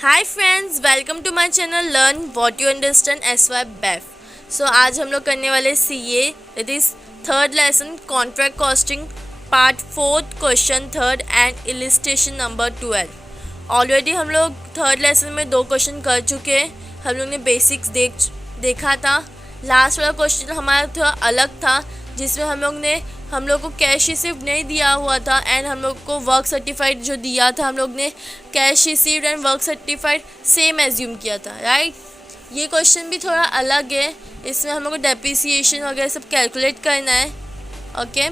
Hi friends, welcome to my channel learn what you understand SY BEF। So आज हम लोग करने वाले CA it is third lesson contract costing part fourth question third and illustration number 12। Already हम लोग third lesson में 2 question कर चुके हैं। हम लोग ने बेसिक्स देखा था। लास्ट वाला क्वेश्चन हमारा थोड़ा अलग था, जिसमें हम लोग को कैश रिसीव्ड नहीं दिया हुआ था एंड हम लोग को वर्क सर्टिफाइड जो दिया था, हम लोग ने cash received and work certified same assume किया था, राइट। ये क्वेश्चन भी थोड़ा अलग है, इसमें हम लोग को डेप्रिसिएशन वगैरह सब कैलकुलेट करना है। Okay,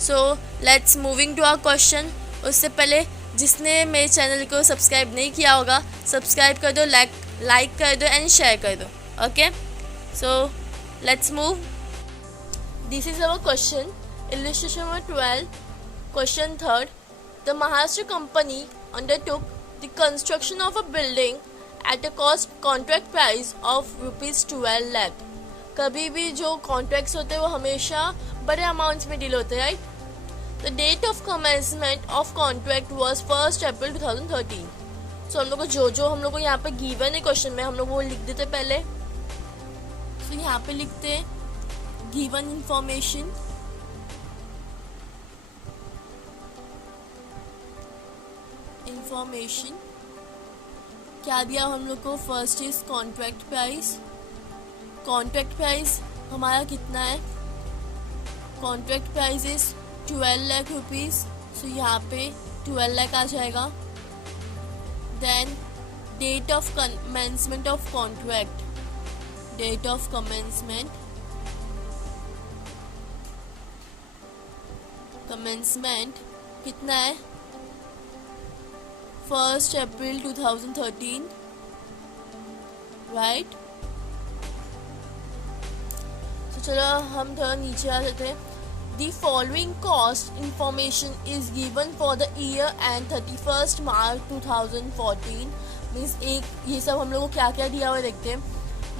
so let's moving to our question. उससे पहले जिसने मेरे चैनल को सब्सक्राइब नहीं किया होगा, सब्सक्राइब कर दो, लाइक कर दो एंड शेयर कर दो। Okay, so let's move. This is our question. Illustration number 12, question 3rd. The Maharashtra company undertook the construction of a building at a contract price of ₹12 lakh. कभी भी जो contracts होते हैं वो हमेशा बड़े अमाउंट्स में डील होते हैं, right. The date of commencement of contract was 1 April 2013. So हम लोग को जो हम लोग को यहाँ पे गिवन है क्वेश्चन में, हम लोग वो लिख देते पहले। तो यहाँ पे लिखते हैं गिवन इंफॉर्मेशन। क्या दिया हम लोग को? First is contract price. Contract price हमारा कितना है? Contract price is 12 lakh rupees. So यहाँ पे 12 लाख आ जाएगा। Then date of commencement of contract, date of commencement कितना है? 1 अप्रैल 2013, राइट। तो चलो हम थोड़ा नीचे आ जाते हैं। The following cost information is given for the year and 31 March 2014। Means ये सब हम लोग को क्या क्या दिया हुआ देखते हैं।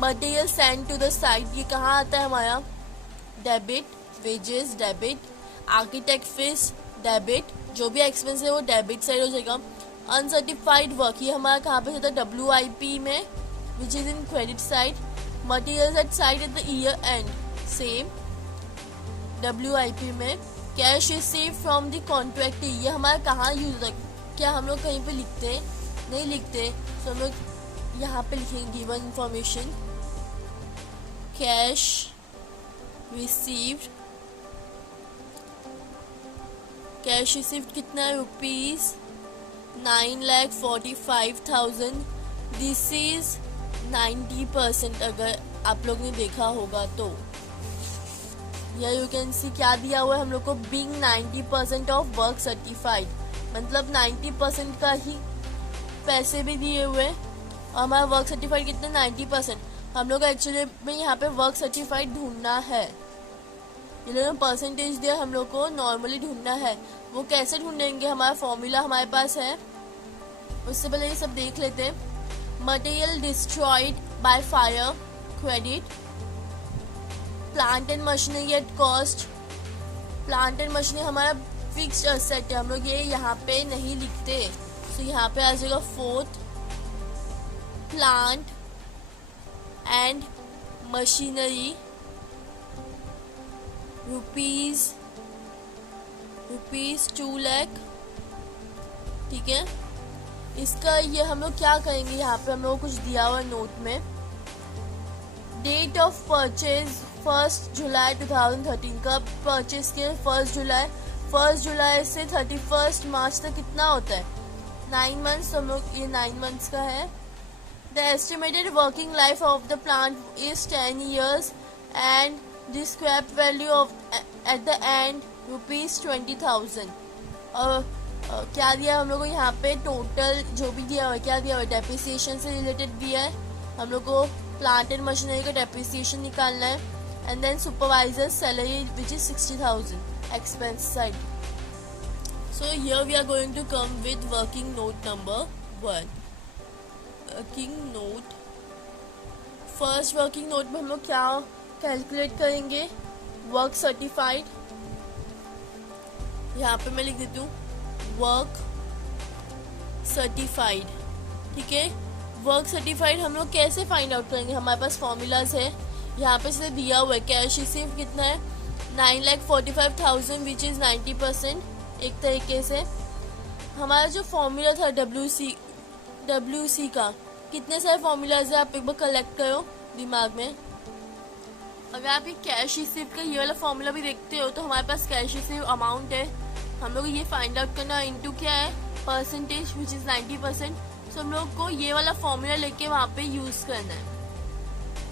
Material send to the site, ये कहाँ आता है हमारा? Debit. Wages debit. Architect fees debit. जो भी एक्सपेंस है वो डेबिट साइड हो जाएगा। अनसर्टिफाइड वर्क, ये हमारा कहाँ पे होता है? WIP में, which is in credit side. Materials at side at the year end, same WIP में। Cash receive from the contract, ये हमारा कहाँ यूज होता है? क्या हम लोग कहीं पे लिखते हैं? नहीं लिखते। तो हम लोग यहाँ पे लिखेंगे given information. Cash received, cash received कितना है? ₹9,45,000। दिस इज 90%, अगर आप लोग ने देखा होगा तो। या यू कैन सी क्या दिया हुआ है हम लोग को? बीइंग 90% ऑफ वर्क सर्टिफाइड, मतलब 90% का ही पैसे भी दिए हुए हैं। और हमारा वर्क सर्टिफाइड कितना? 90%। हम लोग एक्चुअली में यहाँ पे वर्क सर्टिफाइड ढूंढना है। ये लोग परसेंटेज दिया, हम लोग को नॉर्मली ढूंढना है। वो कैसे ढूंढेंगे? हमारा फॉर्मूला हमारे पास है। उससे पहले ये सब देख लेते हैं। Material destroyed by fire credit. Plant and machinery at cost. Plant and machinery हमारा फिक्स्ड एसेट है, हम लोग ये यहाँ पे नहीं लिखते। तो यहाँ पे आ जाएगा 4th plant and machinery rupees 2 lakh, ठीक है। इसका ये हम लोग क्या करेंगे? यहाँ पे हम लोग को कुछ दिया हुआ नोट में। डेट ऑफ परचेज 1 जुलाई 2013 का परचेज किया 1 जुलाई से 31 मार्च तक कितना होता है? 9 मंथ्स। हम लोग ये 9 मंथ्स का है। The estimated working life of the plant is 10 years and the scrap value of at the end ₹20,000। और क्या दिया हम लोग को यहाँ पे? टोटल जो भी दिया हुआ है, क्या दिया हुआ है? डेप्रिसिएशन से रिलेटेड दिया है। हम लोग को प्लांट एंड मशीनरी का डेप्रिसिएशन निकालना है। And then supervisor salary which is 60,000 expense side. So here we are going to come with working note number 1। Working note, first working note में हम लोग क्या कैलकुलेट करेंगे? Work certified. यहाँ पे मैं लिख देती हूँ वर्क सर्टिफाइड, ठीक है। वर्क सर्टिफाइड हम लोग कैसे फाइंड आउट करेंगे, हमारे पास फॉर्मूलाज है, यहाँ पे से दिया हुआ है कैश रिसीव कितना है 9,45,000 विच इज़ 90%। एक तरीके से हमारा जो फॉर्मूला था WC का, कितने सारे फॉर्मूलाज है आप एक बार कलेक्ट करो दिमाग में। अगर आप ये कैश रिसीव का ये वाला फॉर्मूला भी देखते हो तो हमारे पास कैश रिसीव अमाउंट है, हम लोग ये फाइंड आउट करना इनटू क्या है परसेंटेज विच इज़ 90%। सो हम लोग को ये वाला फॉर्मूला लेके वहाँ पे यूज़ करना है।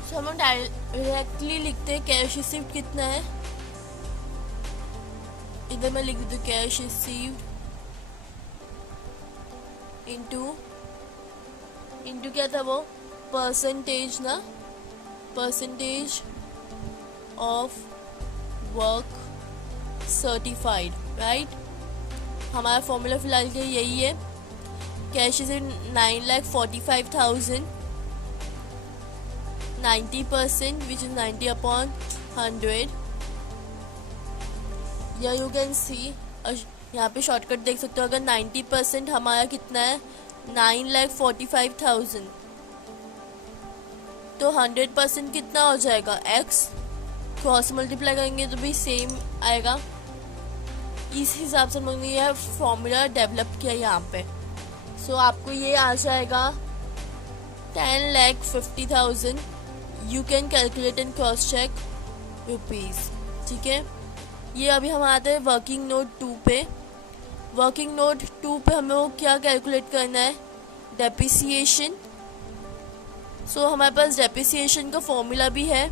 सो हम लोग डायरेक्टली लिखते हैं कैश रिसीव कितना है, इधर मैं लिख देती हूँ कैश रिसीव्ड इनटू क्या था वो परसेंटेज ना, percentage of work certified, right. हमारा फॉर्मूला फिलहाल के यही है, कैश इज 9,45,000 90% विच इज 90/100। या यू कैन सी यहाँ पे शॉर्टकट देख सकते हो, अगर 90% हमारा कितना है 9,45,000 तो 100% कितना हो जाएगा x, क्रॉस मल्टीप्लाई करेंगे तो भी सेम आएगा। इस हिसाब से हमने यह फॉर्मूला डेवलप किया यहाँ पे। सो आपको ये आ जाएगा 10,50,000। You can calculate and cross check rupees, ठीक है। ये अभी हम आते हैं वर्किंग नोट 2 पे। वर्किंग नोट 2 पे हमें वो क्या कैलकुलेट करना है डेप्रिसिएशन। सो हमारे पास डेप्रिसिएशन का फॉर्मूला भी है।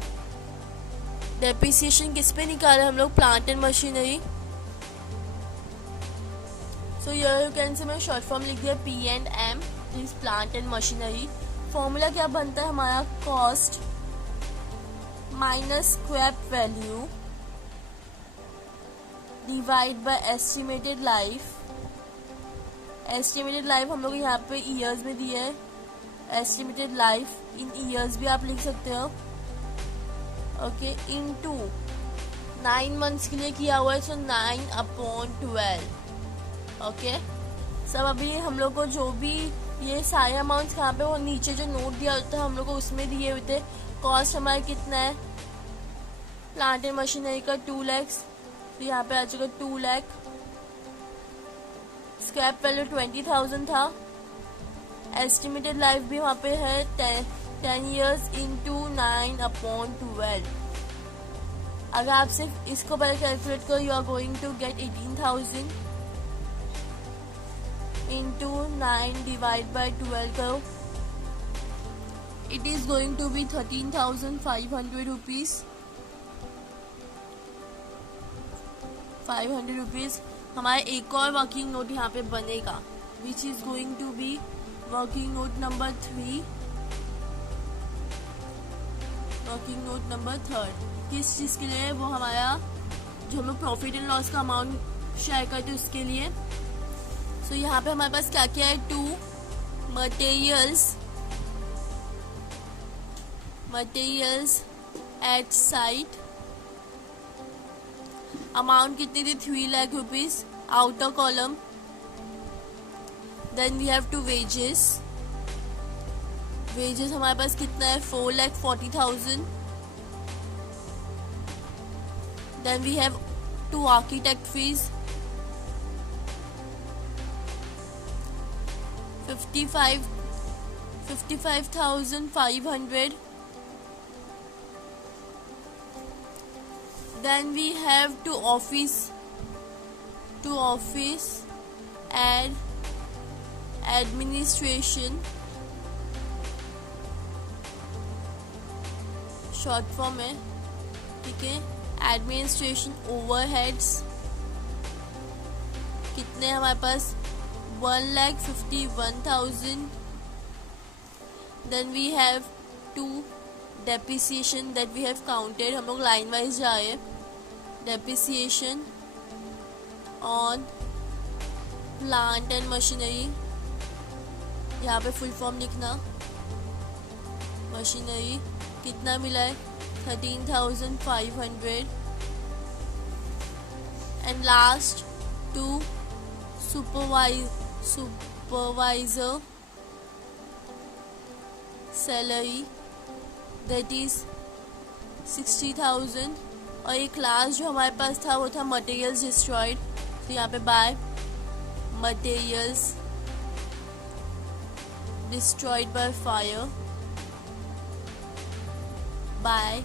डेप्रिसिएशन किस पे निकाला हम लोग, plant and machinery. So you can say मैं शॉर्ट फॉर्म लिख दिया P&M, please plant and machinery. Formula क्या बनता है हमारा, cost minus scrap value divide by estimated life. Estimated life हम लोग यहाँ पे ईयर्स में दिया है, एस्टिमेटेड लाइफ इन ईयर्स भी आप लिख सकते हो, ओके। इनटू 9 मंथ्स के लिए किया हुआ है, सो 9/12, ओके। सब अभी हम लोग को जो भी ये सारे अमाउंट्स कहाँ पे, वो नीचे जो नोट दिया होता है हम लोग को उसमें दिए हुए थे। कॉस्ट हमारा कितना है प्लांट एंड मशीनरी का 2 लाख, तो यहाँ पे आ चुका 2 लाख। स्क्रैप वैल्यू 20,000 था। एस्टिमेटेड लाइफ भी वहाँ पे है 10 years इंटू 9/12। अगर आप सिर्फ इसको पहले कैलकुलेट करो, you are going to get 18,000 into 9 divide by 12 करो, it is going to be 13,500 rupees. 500 rupees. हमारा एक और वर्किंग नोट यहाँ पे बनेगा which is going to be working note number 3, working note number 3। किस चीज़ के लिए, वो हमारा जो हम लोग प्रॉफिट एंड लॉस का अमाउंट शेयर करते हैं उसके लिए। सो यहाँ पे हमारे पास क्या क्या है, 2 मटेरियल्स एट साइट। अमाउंट कितनी थी 3 lakh rupees, outer column. Then we have 2 wages हमारे पास कितना है 4,40,000। Then we have 2 architect fees 55,500। Then we have to office and administration, short form है, ठीक है। एडमिनिस्ट्रेशन ओवरहेड्स कितने हमारे पास 1,51,000। Then we have 2 depreciation that we have counted, हम लोग लाइन वाइज जा रहे हैं। depreciation on plant and machinery, यहाँ पे फुल फॉर्म लिखना। मशीनरी कितना मिला है 13,500। And last 2 supervisor salary that is 60,000। और एक लास्ट जो हमारे पास था वो था मटेरियल्स डिस्ट्रॉयड, तो यहाँ पे by materials destroyed by fire, by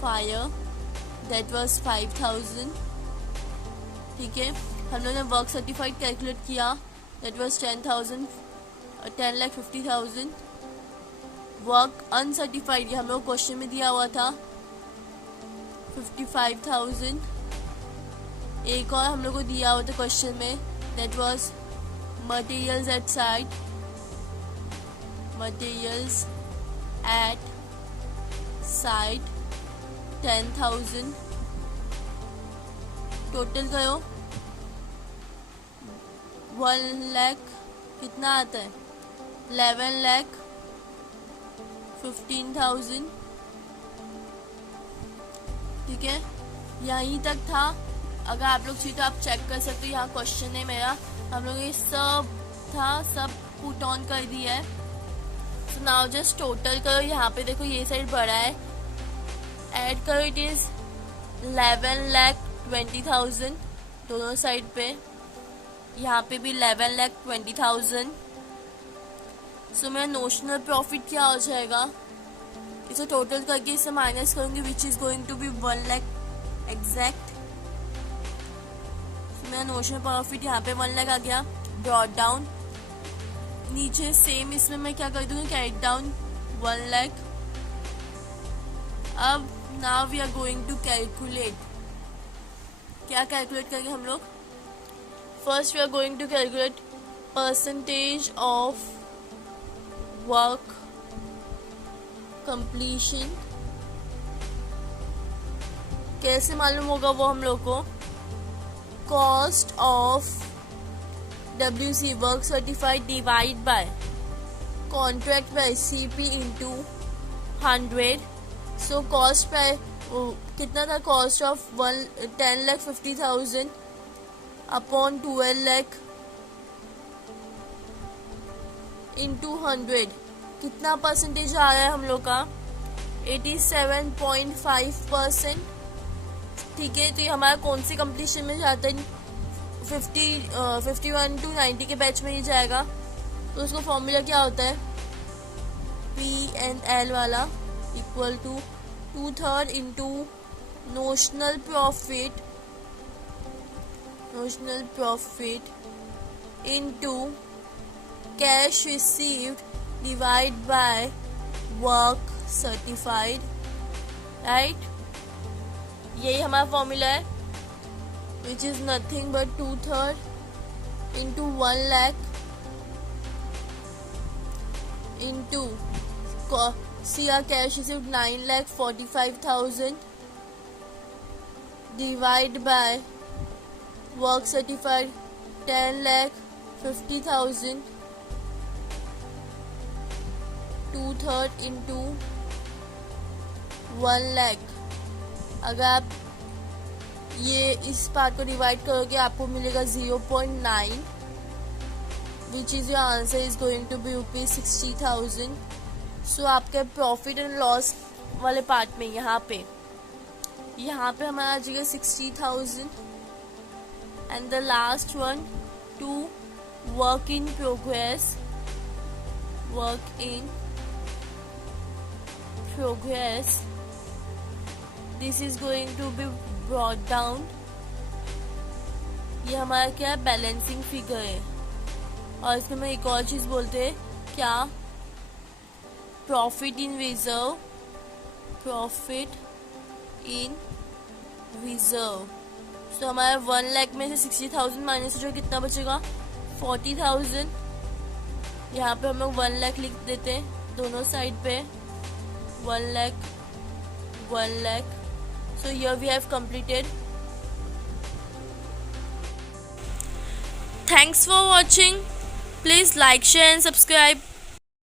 fire that was 5,000। ठीक है, हम लोगों ने वर्क सर्टिफाइड कैलकुलेट किया, दैट वाज 10,000, 10,50,000। वर्क अनसर्टिफाइड ये हम लोग क्वेश्चन में दिया हुआ था 55,000। एक और हम लोग को दिया हुआ था क्वेश्चन में, that was materials at site, materials at site 10,000। Total करो 1 लाख कितना आता है, 11,15,000। ठीक है, यहीं तक था। अगर आप लोग चाहिए तो आप चेक कर सकते हो, यहाँ क्वेश्चन है मेरा, हम लोग ये सब था, सब पुट ऑन कर दिया है। सो नाउ जस्ट टोटल करो, यहाँ पे देखो ये साइड बड़ा है, ऐड करो, इट इज 11,20,000 दोनों साइड पे, यहाँ पे भी 11,20,000। सो मेरा नोशनल प्रॉफिट क्या हो जाएगा, इसे टोटल करके इसे माइनस करूंगी, which is going to be 1 lakh exact. मेरा नोशनल प्रॉफिट यहाँ पे 1 लाख आ गया, ब्रॉट डाउन। नीचे सेम इसमें मैं क्या कर दूंगी, कैरी डाउन 1 लाख। अब now we are going to calculate, क्या कैलकुलेट करेंगे हम लोग, first we are going to calculate percentage of work completion. कैसे मालूम होगा वो हम लोग को, cost of WC work certified divide by contract by CP into 100। So cost by कितना था, cost of 10,50,000 upon 12 lakh into 100, कितना परसेंटेज आ रहा है हम लोग का, 87.5%। ठीक है, तो ये हमारा कौन सी कंप्लीशन में जाता है, 51 to 90 के बैच में ही जाएगा। तो उसका फॉर्मूला क्या होता है, P&L वाला equal to 2/3 into notional profit into cash received divide by work certified, right. यही हमारा फॉर्मूला है, which is nothing but 2/3 into 1 lakh into CR cash received 9,45,000 divide by work certified 10,50,000, 2/3 into 1 lakh. अगर आप ये इस पार्ट को डिवाइड करोगे आपको मिलेगा 0.9, which is your answer is going to be ₹60,000। So आपके प्रॉफिट एंड लॉस वाले पार्ट में यहाँ पे हमारा आ जाएगा 60,000। And the last one to work in progress, this is going to be brought down. ये हमारा क्या बैलेंसिंग फिगर है, और इसमें मैं एक और चीज बोलते हैं क्या, प्रॉफिट इन रिजर्व। तो हमारा 1 लाख में से 60,000 माइनस जो कितना बचेगा, 40,000। यहाँ पे हम लोग 1 लाख लिख देते हैं दोनों साइड पे, 1 lakh 1 lakh. So here we have completed. Thanks for watching. Please like, share and subscribe.